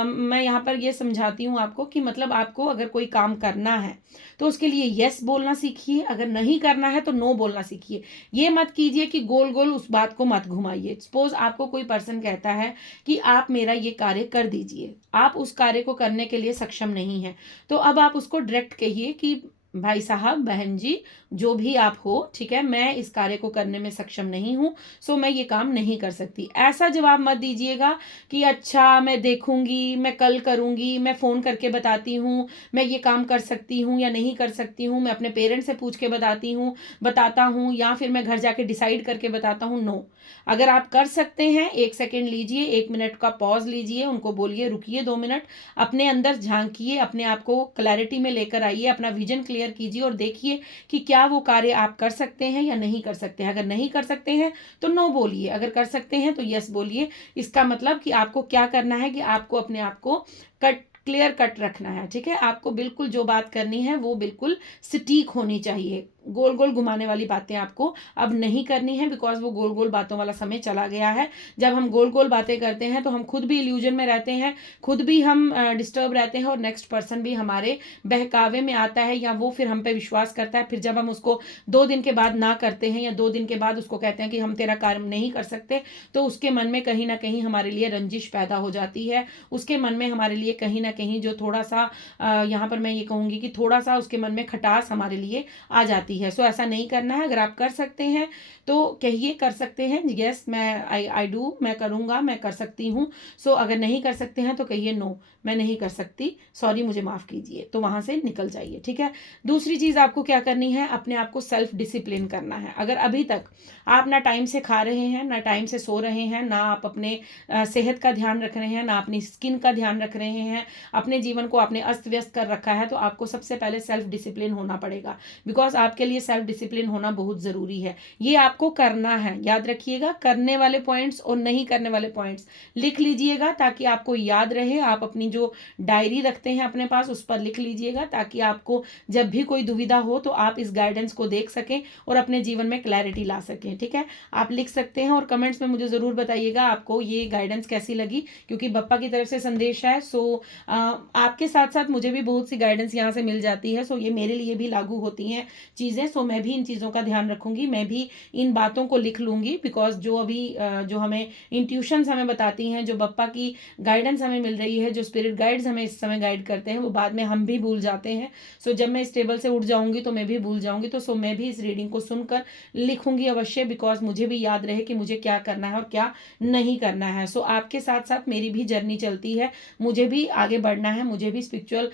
मैं यहाँ पर ये समझाती हूँ आपको कि मतलब आपको अगर कोई काम करना है तो उसके लिए यस बोलना सीखिए, अगर नहीं करना है तो नो बोलना सीखिए। ये मत कीजिए कि गोल गोल उस बात को मत घुमाइए। सपोज आपको कोई पर्सन कहता है कि आप मेरा ये कार्य कर दीजिए, आप उस कार्य को करने के लिए सक्षम नहीं है, तो अब आप उसको डायरेक्ट कहिए कि भाई साहब, बहन जी, जो भी आप हो, ठीक है, मैं इस कार्य को करने में सक्षम नहीं हूं, सो मैं ये काम नहीं कर सकती। ऐसा जवाब मत दीजिएगा कि अच्छा मैं देखूंगी, मैं कल करूंगी, मैं फोन करके बताती हूँ, मैं ये काम कर सकती हूँ या नहीं कर सकती हूँ, मैं अपने पेरेंट्स से पूछ के बताता हूँ, या फिर मैं घर जाके डिसाइड करके बताता हूँ। नो, अगर आप कर सकते हैं 1 सेकेंड लीजिए, 1 मिनट का पॉज लीजिए, उनको बोलिए रुकिए 2 मिनट, अपने अंदर झांकिए, अपने आप को क्लैरिटी में लेकर आइए, अपना विजन क्लियर कीजिए और देखिए कि क्या वो कार्य आप कर सकते हैं या नहीं कर सकते हैं। अगर नहीं कर सकते हैं तो नो बोलिए, अगर कर सकते हैं तो यस बोलिए। इसका मतलब कि आपको क्या करना है कि आपको अपने आप को क्लियर कट रखना है। ठीक है, आपको बिल्कुल जो बात करनी है वो बिल्कुल सटीक होनी चाहिए। गोल गोल घुमाने वाली बातें आपको अब नहीं करनी है, बिकॉज वो गोल गोल बातों वाला समय चला गया है। जब हम गोल गोल बातें करते हैं तो हम खुद भी इल्यूजन में रहते हैं, खुद भी हम डिस्टर्ब रहते हैं, और नेक्स्ट पर्सन भी हमारे बहकावे में आता है, या वो फिर हम पे विश्वास करता है। फिर जब हम उसको 2 दिन के बाद ना करते हैं या 2 दिन के बाद उसको कहते हैं कि हम तेरा कार्य नहीं कर सकते, तो उसके मन में कहीं ना कहीं हमारे लिए रंजिश पैदा हो जाती है। उसके मन में हमारे लिए कहीं ना कहीं जो थोड़ा सा यहाँ पर मैं ये कहूँगी कि थोड़ा सा उसके मन में खटास हमारे लिए आ जाती है। सो ऐसा नहीं करना है। अगर आप कर सकते हैं तो कहिए कर सकते हैं, यस मैं आई डू, मैं करूँगा, मैं कर सकती हूँ। सो अगर नहीं कर सकते हैं तो कहिए नो, मैं नहीं कर सकती, सॉरी मुझे माफ़ कीजिए, तो वहाँ से निकल जाइए। ठीक है, दूसरी चीज़ आपको क्या करनी है, अपने आप को सेल्फ डिसिप्लिन करना है। अगर अभी तक आप ना टाइम से खा रहे हैं, ना टाइम से सो रहे हैं, ना आप अपने सेहत का ध्यान रख रहे हैं, ना अपनी स्किन का ध्यान रख रहे हैं, अपने जीवन को आपने अस्त व्यस्त कर रखा है, तो आपको सबसे पहले सेल्फ डिसिप्लिन होना पड़ेगा। बिकॉज आपके लिए सेल्फ डिसिप्लिन होना बहुत ज़रूरी है। ये आपको करना है, याद रखिएगा, करने वाले पॉइंट्स और नहीं करने वाले पॉइंट्स लिख लीजिएगा ताकि आपको याद रहे। आप अपनी जो डायरी रखते हैं अपने पास उस पर लिख लीजिएगा, ताकि आपको जब भी कोई दुविधा हो तो आप इस गाइडेंस को देख सकें और अपने जीवन में क्लैरिटी ला सकें। ठीक है, आप लिख सकते हैं और कमेंट्स में मुझे ज़रूर बताइएगा आपको ये गाइडेंस कैसी लगी, क्योंकि बप्पा की तरफ से संदेश है। सो आपके साथ साथ मुझे भी बहुत सी गाइडेंस यहाँ से मिल जाती है। सो ये मेरे लिए भी लागू होती हैं चीज़ें। चीज़ें, सो मैं भी इन चीज़ों का ध्यान रखूंगी, मैं भी इन बातों को लिख लूंगी, बिकॉज जो अभी जो हमें इंट्यूशंस हमें बताती हैं, जो बप्पा की गाइडेंस हमें मिल रही है, जो स्पिरिट गाइड्स हमें इस समय गाइड करते हैं, वो बाद में हम भी भूल जाते हैं। सो जब मैं इस टेबल से उठ जाऊंगी तो मैं भी भूल जाऊंगी, तो सो मैं भी इस रीडिंग को सुनकर लिखूंगी अवश्य, बिकॉज मुझे भी याद रहे कि मुझे क्या करना है और क्या नहीं करना है। सो आपके साथ साथ मेरी भी जर्नी चलती है, मुझे भी आगे बढ़ना है, मुझे भी स्पिरिचुअल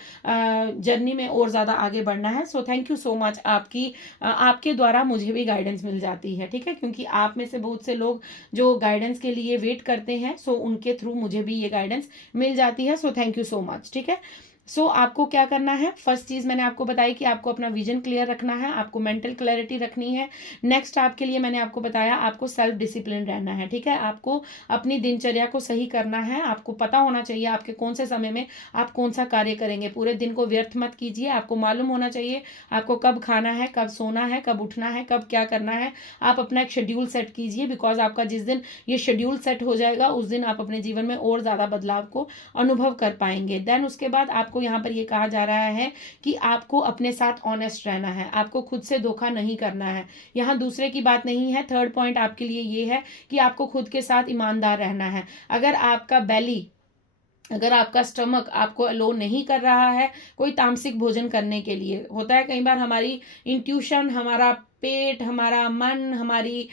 जर्नी में और ज़्यादा आगे बढ़ना है। So thank you so much, आपके द्वारा मुझे भी गाइडेंस मिल जाती है, ठीक है, क्योंकि आप में से बहुत से लोग जो गाइडेंस के लिए वेट करते हैं, सो उनके थ्रू मुझे भी ये गाइडेंस मिल जाती है। So thank you so much, ठीक है। सो आपको क्या करना है, फर्स्ट चीज़ मैंने आपको बताई कि आपको अपना विजन क्लियर रखना है, आपको मेंटल क्लैरिटी रखनी है। नेक्स्ट आपके लिए मैंने आपको बताया, आपको सेल्फ डिसिप्लिन रहना है, ठीक है, आपको अपनी दिनचर्या को सही करना है, आपको पता होना चाहिए आपके कौन से समय में आप कौन सा कार्य करेंगे, पूरे दिन को व्यर्थ मत कीजिए, आपको मालूम होना चाहिए आपको कब खाना है, कब सोना है, कब उठना है, कब क्या करना है। आप अपना एक शेड्यूल सेट कीजिए, बिकॉज आपका जिस दिन ये शेड्यूल सेट हो जाएगा उस दिन आप अपने जीवन में और ज़्यादा बदलाव को अनुभव कर पाएंगे। देन उसके बाद आपको यहाँ पर ये कहा जा रहा है कि आपको अपने साथ ऑनेस्ट रहना है, आपको खुद से धोखा नहीं करना है, यहाँ दूसरे की बात नहीं है। थर्ड पॉइंट आपके लिए ये है कि आपको खुद के साथ ईमानदार रहना है। अगर आपका स्टमक आपको अलो नहीं कर रहा है कोई तामसिक भोजन करने के लिए, होता है कई बार हमारी इंट्यूशन, हमारा पेट, हमारा मन, हमारी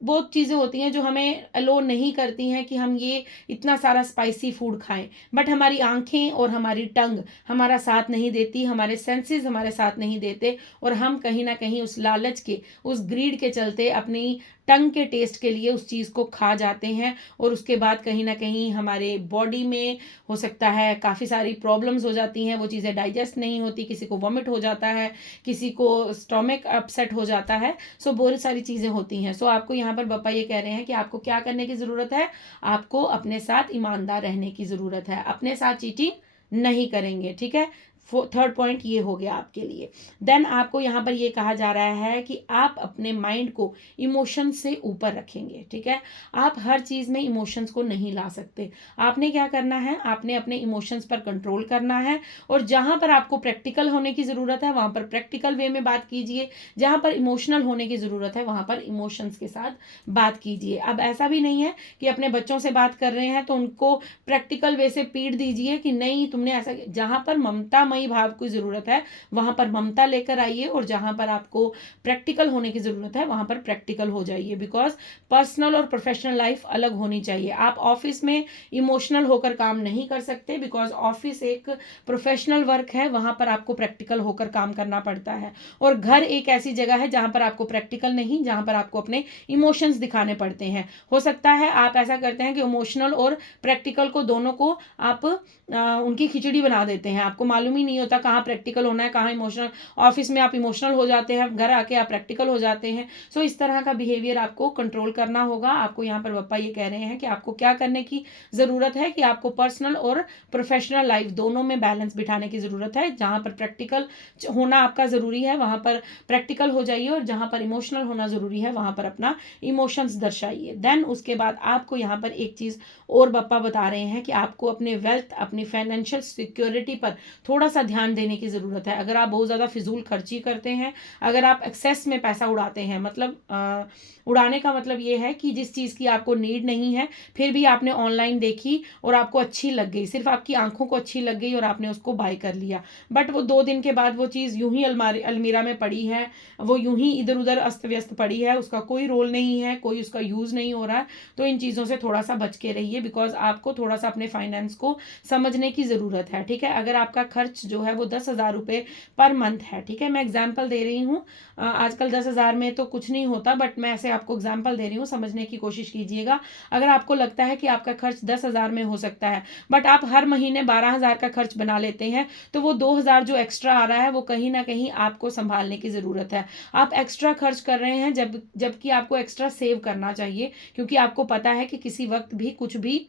बहुत चीज़ें होती हैं जो हमें अलो नहीं करती हैं कि हम ये इतना सारा स्पाइसी फूड खाएं, बट हमारी आंखें और हमारी टंग हमारा साथ नहीं देती, हमारे सेंसेस हमारे साथ नहीं देते, और हम कहीं ना कहीं उस लालच के, उस ग्रीड के चलते अपनी टंग के टेस्ट के लिए उस चीज़ को खा जाते हैं, और उसके बाद कहीं ना कहीं हमारे बॉडी में हो सकता है काफ़ी सारी प्रॉब्लम्स हो जाती हैं, वो चीज़ें डाइजेस्ट नहीं होती, किसी को वॉमिट हो जाता है, किसी को स्टोमक अपसेट हो जाता है। सो बहुत सारी चीज़ें होती हैं। सो आपको यहाँ पर पापा ये कह रहे हैं कि आपको क्या करने की ज़रूरत है, आपको अपने साथ ईमानदार रहने की ज़रूरत है, अपने साथ चीटिंग नहीं करेंगे, ठीक है। थर्ड पॉइंट ये हो गया आपके लिए। देन आपको यहाँ पर ये कहा जा रहा है कि आप अपने माइंड को इमोशन से ऊपर रखेंगे, ठीक है। आप हर चीज़ में इमोशंस को नहीं ला सकते, आपने क्या करना है, आपने अपने इमोशंस पर कंट्रोल करना है, और जहाँ पर आपको प्रैक्टिकल होने की ज़रूरत है वहाँ पर प्रैक्टिकल वे में बात कीजिए, जहाँ पर इमोशनल होने की ज़रूरत है वहाँ पर इमोशंस के साथ बात कीजिए। अब ऐसा भी नहीं है कि अपने बच्चों से बात कर रहे हैं तो उनको प्रैक्टिकल वे से पीट दीजिए कि नहीं तुमने ऐसा, जहाँ पर ममता भाव की जरूरत है वहां पर ममता लेकर आइए, और जहां पर आपको प्रैक्टिकल होने की जरूरत है वहां पर प्रैक्टिकल हो जाइए, बिकॉज पर्सनल और प्रोफेशनल लाइफ अलग होनी चाहिए। आप ऑफिस में इमोशनल होकर काम नहीं कर सकते, बिकॉज ऑफिस एक प्रोफेशनल वर्क है, वहां पर आपको प्रैक्टिकल होकर काम करना पड़ता है, और घर एक ऐसी जगह है जहां पर आपको प्रैक्टिकल नहीं, जहां पर आपको अपने इमोशंस दिखाने पड़ते हैं। हो सकता है आप ऐसा करते हैं कि इमोशनल और प्रैक्टिकल को दोनों को आप उनकी खिचड़ी बना देते हैं, आपको मालूम ही नहीं होता कहाँ प्रैक्टिकल होना है कहाँ इमोशनल। ऑफिस में आप इमोशनल हो जाते हैं, घर आके आप प्रैक्टिकल हो जाते हैं। सो इस तरह का बिहेवियर आपको कंट्रोल करना होगा। आपको यहाँ पर पप्पा ये कह रहे हैं कि आपको क्या करने की ज़रूरत है कि आपको पर्सनल और प्रोफेशनल लाइफ दोनों में बैलेंस बिठाने की ज़रूरत है। जहाँ पर प्रैक्टिकल होना आपका ज़रूरी है वहाँ पर प्रैक्टिकल हो जाइए, और जहाँ पर इमोशनल होना ज़रूरी है वहाँ पर अपना इमोशंस दर्शाइए। देन उसके बाद आपको यहाँ पर एक चीज़ और पप्पा बता रहे हैं कि आपको अपने वेल्थ, अपनी फाइनेंशियल सिक्योरिटी पर थोड़ा सा ध्यान देने की ज़रूरत है। अगर आप बहुत ज़्यादा फिजूल खर्ची करते हैं, अगर आप एक्सेस में पैसा उड़ाते हैं, मतलब उड़ाने का मतलब ये है कि जिस चीज़ की आपको नीड नहीं है फिर भी आपने ऑनलाइन देखी और आपको अच्छी लग गई, सिर्फ आपकी आंखों को अच्छी लग गई और आपने उसको बाय कर लिया, बट वो 2 दिन के बाद वो चीज़ यूं ही अलमीरा में पड़ी है, वो यूं ही इधर उधर अस्त व्यस्त पड़ी है, उसका कोई रोल नहीं है, कोई उसका यूज़ नहीं हो रहा है। तो इन चीज़ों से थोड़ा सा बच के रहिए, बिकॉज आपको थोड़ा सा अपने फाइनेंस को समझने की ज़रूरत है, ठीक है। अगर आपका खर्च जो है वो 10,000 रुपये पर मंथ है, ठीक है, मैं एग्जाम्पल दे रही हूँ, आजकल 10,000 में तो कुछ नहीं होता, बट मैं ऐसे आपको एग्जाम्पल दे रही हूँ, समझने की कोशिश कीजिएगा। अगर आपको लगता है कि आपका खर्च 10,000 में हो सकता है, बट आप हर महीने 12,000 का खर्च बना लेते हैं, तो वो 2,000 जो एक्स्ट्रा आ रहा है वो कहीं ना कहीं आपको संभालने की ज़रूरत है। आप एक्स्ट्रा खर्च कर रहे हैं जबकि आपको एक्स्ट्रा सेव करना चाहिए, क्योंकि आपको पता है कि किसी वक्त भी कुछ भी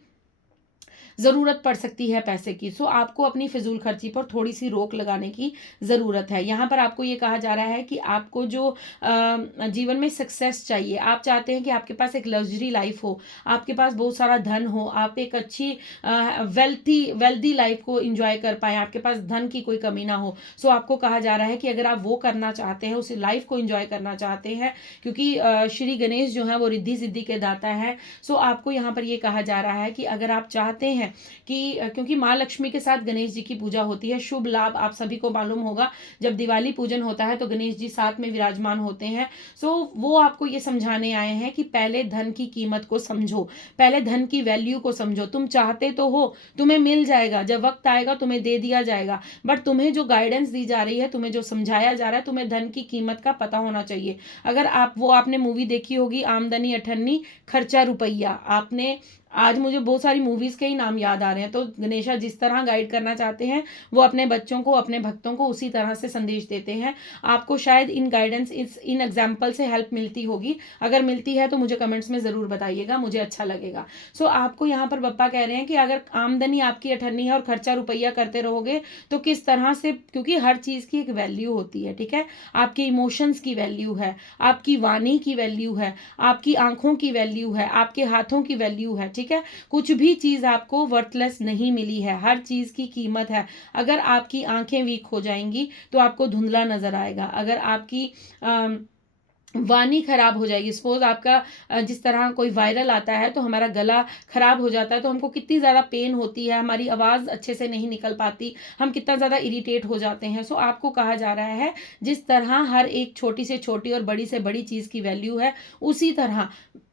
ज़रूरत पड़ सकती है पैसे की। सो आपको अपनी फिजूल खर्ची पर थोड़ी सी रोक लगाने की ज़रूरत है। यहाँ पर आपको ये कहा जा रहा है कि आपको जो जीवन में सक्सेस चाहिए, आप चाहते हैं कि आपके पास एक लग्जरी लाइफ हो, आपके पास बहुत सारा धन हो, आप एक अच्छी वेल्दी लाइफ को इंजॉय कर पाए, आपके पास धन की कोई कमी ना हो। सो आपको कहा जा रहा है कि अगर आप वो करना चाहते हैं, उस लाइफ को इंजॉय करना चाहते हैं, क्योंकि श्री गणेश जो है वो रिद्धि सिद्धि के दाता है। सो आपको यहाँ पर ये कहा जा रहा है कि अगर आप चाहते हैं कि क्योंकि माँ लक्ष्मी के साथ गणेश जी की पूजा होती है, शुभ लाभ आप सभी को मालूम होगा, जब दिवाली पूजन होता है तो गणेश जी साथ में विराजमान होते हैं। सो वो आपको ये समझाने आए हैं कि पहले धन की कीमत को समझो, पहले धन की वैल्यू को समझो। तुम चाहते तो हो, तुम्हें मिल जाएगा, जब वक्त आएगा तुम्हें दे दिया जाएगा, बट तुम्हें जो गाइडेंस दी जा रही है, तुम्हें जो समझाया जा रहा है, तुम्हें धन की कीमत का पता होना चाहिए। अगर आपने मूवी देखी होगी आमदनी अठन्नी खर्चा रुपया, आपने आज मुझे बहुत सारी मूवीज के ही नाम याद आ रहे हैं। तो गणेशा जिस तरह गाइड करना चाहते हैं वो अपने बच्चों को, अपने भक्तों को उसी तरह से संदेश देते हैं। आपको शायद इन गाइडेंस इन एग्जाम्पल से हेल्प मिलती होगी, अगर मिलती है तो मुझे कमेंट्स में ज़रूर बताइएगा, मुझे अच्छा लगेगा। सो आपको यहाँ पर बप्पा कह रहे हैं कि अगर आमदनी आपकी अठन्नी है और खर्चा रुपया करते रहोगे तो किस तरह से, क्योंकि हर चीज़ की एक वैल्यू होती है, ठीक है। आपके इमोशंस की वैल्यू है, आपकी वाणी की वैल्यू है, आपकी आंखों की वैल्यू है, आपके हाथों की वैल्यू है, ठीक है। कुछ भी चीज आपको वर्थलेस नहीं मिली है, हर चीज की कीमत है। अगर आपकी आंखें वीक हो जाएंगी तो आपको धुंधला नजर आएगा, अगर आपकी वाणी खराब हो जाएगी, सपोज आपका जिस तरह कोई वायरल आता है तो हमारा गला खराब हो जाता है, तो हमको कितनी ज़्यादा पेन होती है, हमारी आवाज़ अच्छे से नहीं निकल पाती, हम कितना ज़्यादा इरिटेट हो जाते हैं। सो आपको कहा जा रहा है जिस तरह हर एक छोटी से छोटी और बड़ी से बड़ी चीज़ की वैल्यू है, उसी तरह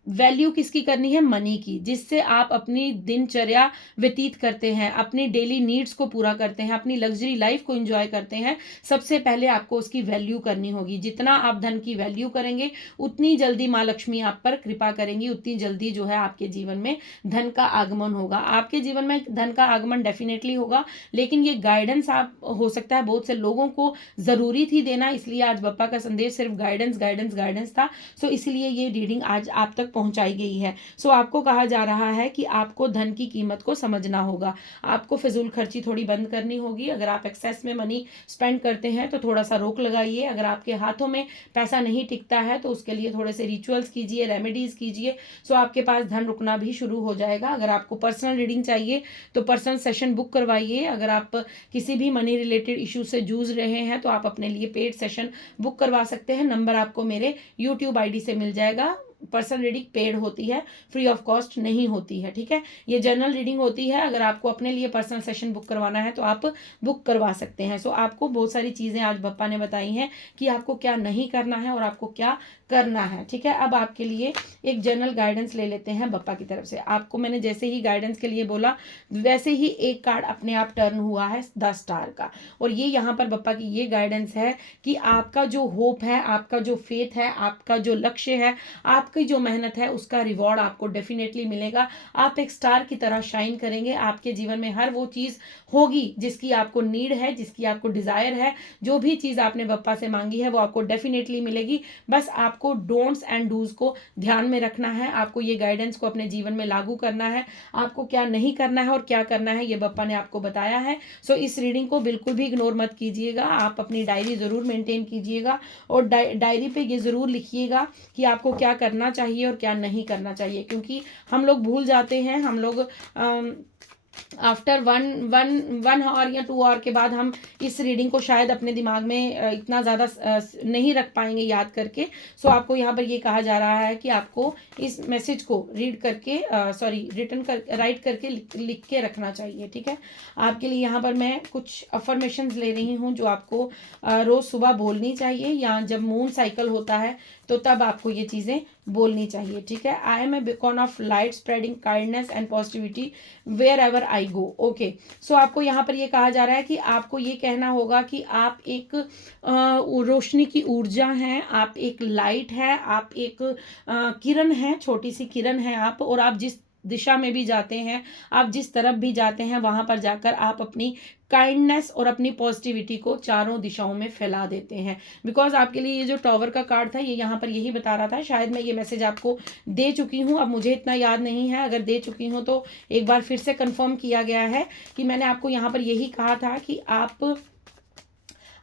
वैल्यू किसकी करनी है, मनी की, जिससे आप अपनी दिनचर्या व्यतीत करते हैं, अपनी डेली नीड्स को पूरा करते हैं, अपनी लग्जरी लाइफ को एंजॉय करते हैं। सबसे पहले आपको उसकी वैल्यू करनी होगी। जितना आप धन की वैल्यू करेंगे उतनी जल्दी माँ लक्ष्मी आप पर कृपा करेंगी, उतनी जल्दी जो है आपके जीवन में धन का आगमन होगा। आपके जीवन में धन का आगमन डेफिनेटली होगा, लेकिन ये गाइडेंस आप हो सकता है बहुत से लोगों को जरूरी थी देना, इसलिए आज बप्पा का संदेश सिर्फ गाइडेंस गाइडेंस गाइडेंस था। सो इसलिए ये रीडिंग आज आप तक पहुंचाई गई है। सो आपको कहा जा रहा है कि आपको धन की कीमत को समझना होगा, आपको फिजूल खर्ची थोड़ी बंद करनी होगी। अगर आप एक्सेस में मनी स्पेंड करते हैं तो थोड़ा सा रोक लगाइए। अगर आपके हाथों में पैसा नहीं टिकता है तो उसके लिए थोड़े से रिचुअल्स कीजिए, रेमेडीज कीजिए, सो आपके पास धन रुकना भी शुरू हो जाएगा। अगर आपको पर्सनल रीडिंग चाहिए तो पर्सनल सेशन बुक करवाइए। अगर आप किसी भी मनी रिलेटेड इशू से जूझ रहे हैं तो आप अपने लिए पेड सेशन बुक करवा सकते हैं। नंबर आपको मेरे यूट्यूब आईडी से मिल जाएगा। पर्सनल रीडिंग पेड होती है, फ्री ऑफ कॉस्ट नहीं होती है, ठीक है। ये जनरल रीडिंग होती है। अगर आपको अपने लिए पर्सनल सेशन बुक करवाना है तो आप बुक करवा सकते हैं। सो आपको बहुत सारी चीज़ें आज बप्पा ने बताई हैं कि आपको क्या नहीं करना है और आपको क्या करना है, ठीक है। अब आपके लिए एक जनरल गाइडेंस ले लेते हैं बप्पा की तरफ से। आपको मैंने जैसे ही गाइडेंस के लिए बोला वैसे ही एक कार्ड अपने आप टर्न हुआ है 10 स्टार का, और ये यहाँ पर बप्पा की ये गाइडेंस है कि आपका जो होप है, आपका जो फेथ है, आपका जो लक्ष्य है, आपकी जो मेहनत है, उसका रिवॉर्ड आपको डेफिनेटली मिलेगा। आप एक स्टार की तरह शाइन करेंगे। आपके जीवन में हर वो चीज़ होगी जिसकी आपको नीड है, जिसकी आपको डिज़ायर है। जो भी चीज़ आपने बप्पा से मांगी है वो आपको डेफिनेटली मिलेगी। बस आपको डोंट्स एंड डूज को ध्यान में रखना है। आपको ये गाइडेंस को अपने जीवन में लागू करना है। आपको क्या नहीं करना है और क्या करना है ये बप्पा ने आपको बताया है। सो इस रीडिंग को बिल्कुल भी इग्नोर मत कीजिएगा। आप अपनी डायरी ज़रूर मेंटेन कीजिएगा और डायरी पे ये ज़रूर लिखिएगा कि आपको क्या करना चाहिए और क्या नहीं करना चाहिए, क्योंकि हम लोग भूल जाते हैं। हम लोग आफ्टर वन आवर या 2 आवर के बाद हम इस रीडिंग को शायद अपने दिमाग में इतना ज़्यादा नहीं रख पाएंगे याद करके। सो आपको यहाँ पर ये कहा जा रहा है कि आपको इस मैसेज को रीड करके राइट करके लिख के रखना चाहिए, ठीक है। आपके लिए यहाँ पर मैं कुछ अफर्मेशंस ले रही हूँ जो आपको रोज़ सुबह बोलनी चाहिए, या जब मून साइकिल होता है तो तब आपको ये चीज़ें बोलनी चाहिए, ठीक है। I am a beacon of light spreading kindness and positivity wherever I go. Okay, so आपको यहाँ पर ये कहा जा रहा है कि आपको ये कहना होगा कि आप एक रोशनी की ऊर्जा हैं, आप एक लाइट है, आप एक किरण है, छोटी सी किरण है आप, और आप दिशा में भी जाते हैं, आप जिस तरफ भी जाते हैं, वहाँ पर जाकर आप अपनी काइंडनेस और अपनी पॉजिटिविटी को चारों दिशाओं में फैला देते हैं। बिकॉज आपके लिए ये जो टॉवर का कार्ड था, ये यहाँ पर यही बता रहा था, शायद मैं ये मैसेज आपको दे चुकी हूँ, अब मुझे इतना याद नहीं है, अगर दे चुकी हूँ तो एक बार फिर से कंफर्म किया गया है कि मैंने आपको यहाँ पर यही कहा था कि आप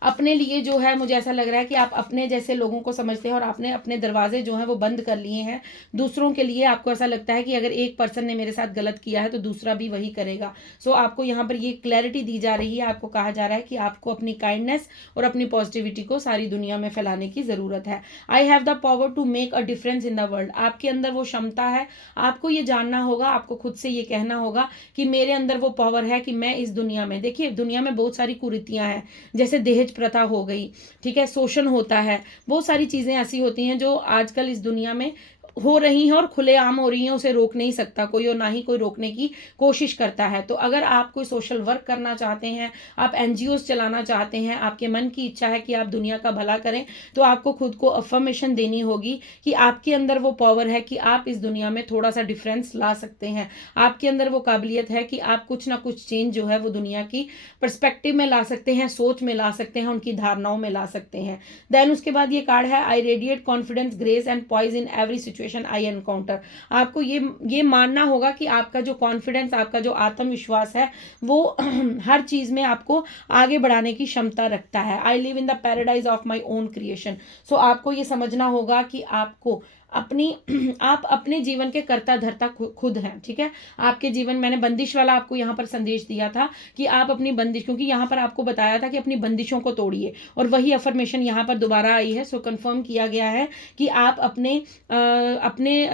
अपने लिए जो है, मुझे ऐसा लग रहा है कि आप अपने जैसे लोगों को समझते हैं और आपने अपने दरवाजे जो हैं वो बंद कर लिए हैं दूसरों के लिए। आपको ऐसा लगता है कि अगर एक पर्सन ने मेरे साथ गलत किया है तो दूसरा भी वही करेगा। सो आपको यहाँ पर ये क्लैरिटी दी जा रही है, आपको कहा जा रहा है कि आपको अपनी काइंडनेस और अपनी पॉजिटिविटी को सारी दुनिया में फैलाने की ज़रूरत है। I have the power to make a difference in the world. आपके अंदर वो क्षमता है, आपको ये जानना होगा, आपको खुद से ये कहना होगा कि मेरे अंदर वो पावर है कि मैं इस दुनिया में, देखिए दुनिया में बहुत सारी कुरीतियाँ हैं, जैसे दहेज प्रथा हो गई, ठीक है, शोषण होता है, बहुत सारी चीजें ऐसी होती हैं जो आजकल इस दुनिया में हो रही हैं और खुलेआम हो रही हैं, उसे रोक नहीं सकता कोई और ना ही कोई रोकने की कोशिश करता है। तो अगर आप कोई सोशल वर्क करना चाहते हैं, आप एनजीओज चलाना चाहते हैं, आपके मन की इच्छा है कि आप दुनिया का भला करें, तो आपको खुद को अफर्मेशन देनी होगी कि आपके अंदर वो पावर है कि आप इस दुनिया में थोड़ा सा डिफरेंस ला सकते हैं। आपके अंदर वो काबिलियत है कि आप कुछ ना कुछ चेंज जो है वो दुनिया की पर्सपेक्टिव में ला सकते हैं, सोच में ला सकते हैं, उनकी धारणाओं में ला सकते हैं। देन उसके बाद ये कार्ड है, I radiate confidence, grace and poise in every situation I encounter. आपको ये मानना होगा कि आपका जो कॉन्फिडेंस, आपका जो आत्मविश्वास है, वो हर चीज में आपको आगे बढ़ाने की क्षमता रखता है। I live in the paradise of my own creation. So आपको ये समझना होगा कि आपको आप अपने जीवन के कर्ता धर्ता खुद हैं, ठीक है। आपके जीवन, मैंने बंदिश वाला आपको यहाँ पर संदेश दिया था कि आप अपनी बंदिश, क्योंकि यहाँ पर आपको बताया था कि अपनी बंदिशों को तोड़िए, और वही अफर्मेशन यहाँ पर दोबारा आई है। सो कंफर्म किया गया है कि आप अपने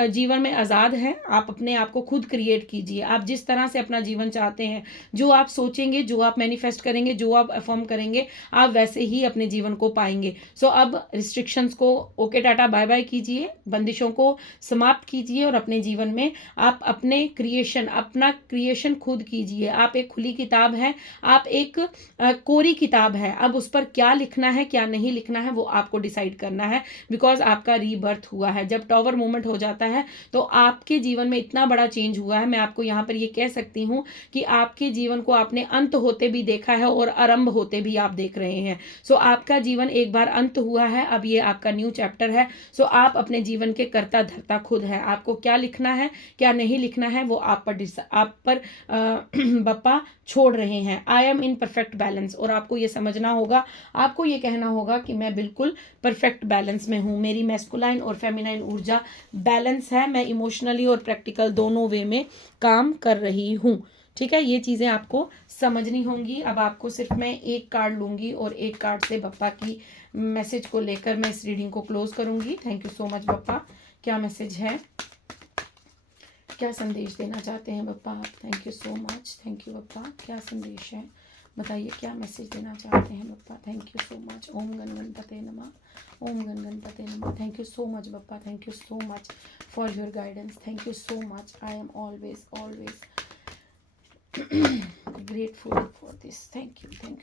जीवन में आज़ाद हैं। आप अपने आप को खुद क्रिएट कीजिए, आप जिस तरह से अपना जीवन चाहते हैं, जो आप सोचेंगे, जो आप मैनिफेस्ट करेंगे, जो आप अफर्म करेंगे, आप वैसे ही अपने जीवन को पाएंगे। सो अब रिस्ट्रिक्शंस को ओके टाटा बाय बाय कीजिए, बंदिशों को समाप्त कीजिए और अपने जीवन में आप अपना क्रिएशन खुद कीजिए। आप एक खुली किताब है, आप एक कोरी किताब है। अब उस पर क्या लिखना है, क्या नहीं लिखना है, वो आपको डिसाइड करना है, बिकॉज आपका रीबर्थ हुआ है। जब टॉवर मूवमेंट हो जाता है तो आपके जीवन में इतना बड़ा चेंज हुआ है। मैं आपको यहाँ पर ये कह सकती हूँ कि आपके जीवन को आपने अंत होते भी देखा है और आरंभ होते भी आप देख रहे हैं। सो आपका जीवन एक बार अंत हुआ है, अब ये आपका न्यू चैप्टर है। सो आप अपने जीवन के कर्ता धर्ता खुद है। आपको क्या लिखना है, क्या नहीं लिखना है, वो आप पर बप्पा छोड़ रहे हैं। I am in perfect balance. और आपको ये समझना होगा, आपको ये कहना होगा कि मैं बिल्कुल परफेक्ट बैलेंस में हूँ, मेरी मैस्कुलाइन और फेमिनाइन ऊर्जा बैलेंस है, मैं इमोशनली और प्रैक्टिकल दोनों वे में काम कर रही हूँ, ठीक है। ये चीज़ें आपको समझनी होंगी। अब आपको सिर्फ मैं एक कार्ड लूँगी और एक कार्ड से बप्पा की मैसेज को लेकर मैं इस रीडिंग को क्लोज करूँगी। Thank you so much Bappa. क्या मैसेज है, क्या संदेश देना चाहते हैं बप्पा आप? Thank you so much, thank you Bappa. क्या संदेश है बताइए, क्या मैसेज देना चाहते हैं Bappa? Thank you so much. ओम गण गणपते नमः, ओम गण गणपते नमः। Thank you so much Bappa, thank you so much for your guidance, thank you so much. I am always grateful for this, thank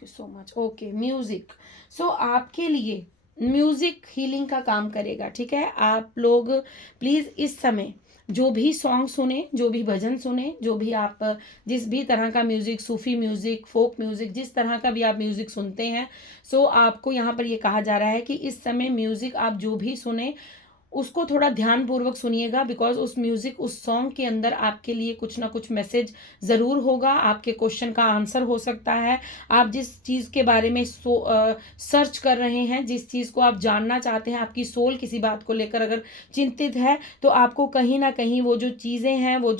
you so much. Okay, music. So आपके लिए म्यूजिक हीलिंग का काम करेगा, ठीक है। आप लोग प्लीज इस समय जो भी सॉन्ग सुने, जो भी भजन सुने, जो भी आप जिस भी तरह का म्यूजिक, सूफी म्यूजिक, फोक म्यूजिक, जिस तरह का भी आप म्यूजिक सुनते हैं, सो आपको यहाँ पर ये कहा जा रहा है कि इस समय म्यूजिक आप जो भी सुने उसको थोड़ा ध्यानपूर्वक सुनिएगा, बिकॉज उस म्यूजिक, उस सॉन्ग के अंदर आपके लिए कुछ ना कुछ मैसेज ज़रूर होगा। आपके क्वेश्चन का आंसर हो सकता है। आप जिस चीज़ के बारे में सर्च कर रहे हैं, जिस चीज़ को आप जानना चाहते हैं, आपकी सोल किसी बात को लेकर अगर चिंतित है, तो आपको कहीं ना कहीं वो जो चीज़ें हैं, वो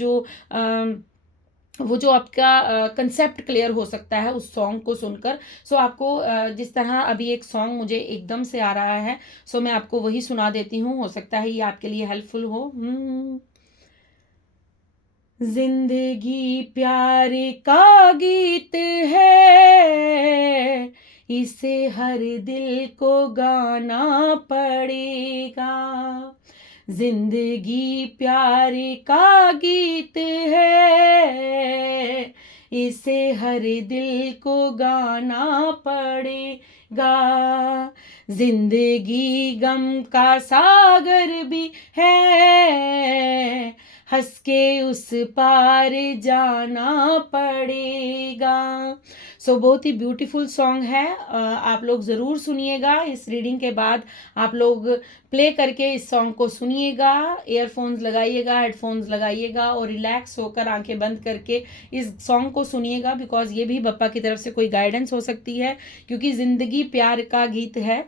जो आपका कंसेप्ट क्लियर हो सकता है उस सॉन्ग को सुनकर। सो आपको जिस तरह अभी एक सॉन्ग मुझे एकदम से आ रहा है, सो मैं आपको वही सुना देती हूँ, हो सकता है ये आपके लिए हेल्पफुल हो। जिंदगी प्यार का गीत है, इसे हर दिल को गाना पड़ेगा। जिंदगी प्यार का गीत है, इसे हर दिल को गाना पड़ेगा। जिंदगी गम का सागर भी है, हंस के उस पार जाना पड़ेगा। सो बहुत ही ब्यूटीफुल सॉन्ग है, आप लोग ज़रूर सुनिएगा। इस रीडिंग के बाद आप लोग प्ले करके इस सॉन्ग को सुनिएगा, ईयरफोन्स लगाइएगा, हेडफोन्स लगाइएगा और रिलैक्स होकर आंखें बंद करके इस सॉन्ग को सुनिएगा, बिकॉज ये भी बप्पा की तरफ से कोई गाइडेंस हो सकती है। क्योंकि ज़िंदगी प्यार का गीत है,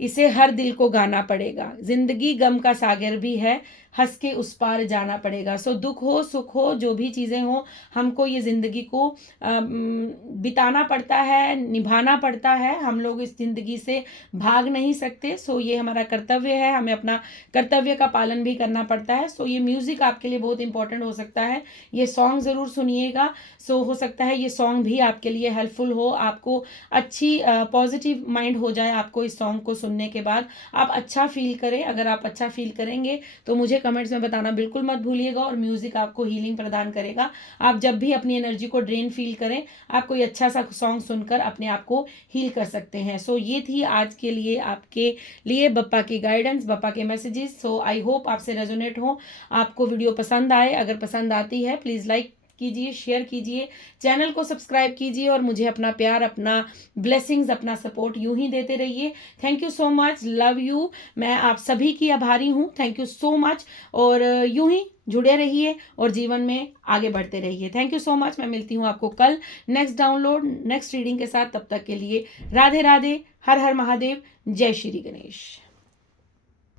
इसे हर दिल को गाना पड़ेगा। जिंदगी गम का सागर भी है, हंस के उस पार जाना पड़ेगा। सो दुख हो सुख हो जो भी चीज़ें हो, हमको ये ज़िंदगी को बिताना पड़ता है, निभाना पड़ता है। हम लोग इस ज़िंदगी से भाग नहीं सकते। सो ये हमारा कर्तव्य है, हमें अपना कर्तव्य का पालन भी करना पड़ता है। सो ये म्यूज़िक आपके लिए बहुत इंपॉर्टेंट हो सकता है, ये सॉन्ग ज़रूर सुनिएगा। सो हो सकता है ये सॉन्ग भी आपके लिए हेल्पफुल हो, आपको अच्छी पॉजिटिव माइंड हो जाए आपको इस सॉन्ग को सुनने के बाद, आप अच्छा फील करें। अगर आप अच्छा फील करेंगे तो मुझे कमेंट्स में बताना बिल्कुल मत भूलिएगा। और म्यूजिक आपको हीलिंग प्रदान करेगा। आप जब भी अपनी एनर्जी को ड्रेन फील करें, आप कोई अच्छा सा सॉन्ग सुनकर अपने आप को हील कर सकते हैं। सो ये थी आज के लिए आपके लिए बप्पा की गाइडेंस, बप्पा के मैसेजेस। सो आई होप आपसे रेजोनेट हो, आपको वीडियो पसंद आए। अगर पसंद आती है प्लीज़ लाइक कीजिए, शेयर कीजिए, चैनल को सब्सक्राइब कीजिए और मुझे अपना प्यार, अपना ब्लेसिंग्स, अपना सपोर्ट यूं ही देते रहिए। Thank you so much, love you. मैं आप सभी की आभारी हूँ, थैंक यू सो मच। और यूं ही जुड़े रहिए और जीवन में आगे बढ़ते रहिए। Thank you so much. मैं मिलती हूँ आपको कल नेक्स्ट डाउनलोड, नेक्स्ट रीडिंग के साथ। तब तक के लिए राधे राधे, हर हर महादेव, जय श्री गणेश।